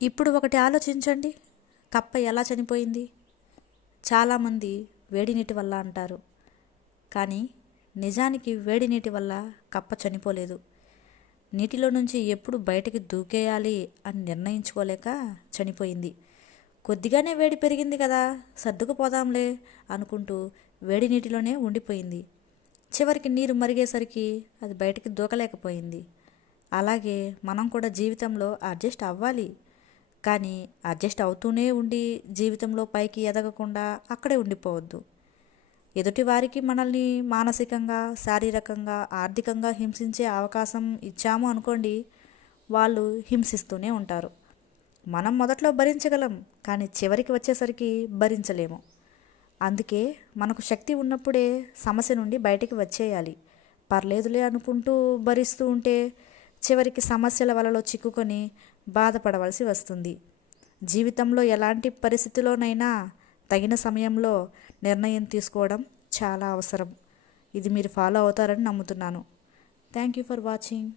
ఇప్పుడు ఒకటి ఆలోచించండి, కప్ప ఎలా చనిపోయింది? చాలామంది వేడి నీటి వల్ల అంటారు, కానీ నిజానికి వేడి నీటి వల్ల కప్ప చనిపోలేదు. నీటిలో నుంచి ఎప్పుడు బయటికి దూకేయాలి అని నిర్ణయించుకోలేక చనిపోయింది. కొద్దిగానే వేడి పెరిగింది కదా, సర్దుకుపోదాంలే అనుకుంటూ వేడి నీటిలోనే ఉండిపోయింది. చివరికి నీరు మరిగేసరికి అది బయటికి దూకలేకపోయింది. అలాగే మనం కూడా జీవితంలో అడ్జస్ట్ అవ్వాలి, కానీ అడ్జస్ట్ అవుతూనే ఉండి జీవితంలో పైకి ఎదగకుండా అక్కడే ఉండిపోవద్దు. ఎదుటివారికి మనల్ని మానసికంగా, శారీరకంగా, ఆర్థికంగా హింసించే అవకాశం ఇచ్చాము అనుకోండి, వాళ్ళు హింసిస్తూనే ఉంటారు. మనం మొదట్లో భరించగలం, కానీ చివరికి వచ్చేసరికి భరించలేము. అందుకే మనకు శక్తి ఉన్నప్పుడే సమస్య నుండి బయటికి వచ్చేయాలి. పర్లేదులే అనుకుంటూ భరిస్తూ ఉంటే చివరికి సమస్యల వలలో చిక్కుకొని బాధపడవలసి వస్తుంది. జీవితంలో ఎలాంటి పరిస్థితిలోనైనా తగిన సమయంలో నిర్ణయం తీసుకోవడం చాలా అవసరం. ఇది మీరు ఫాలో అవుతారని నమ్ముతున్నాను. Thank you for watching.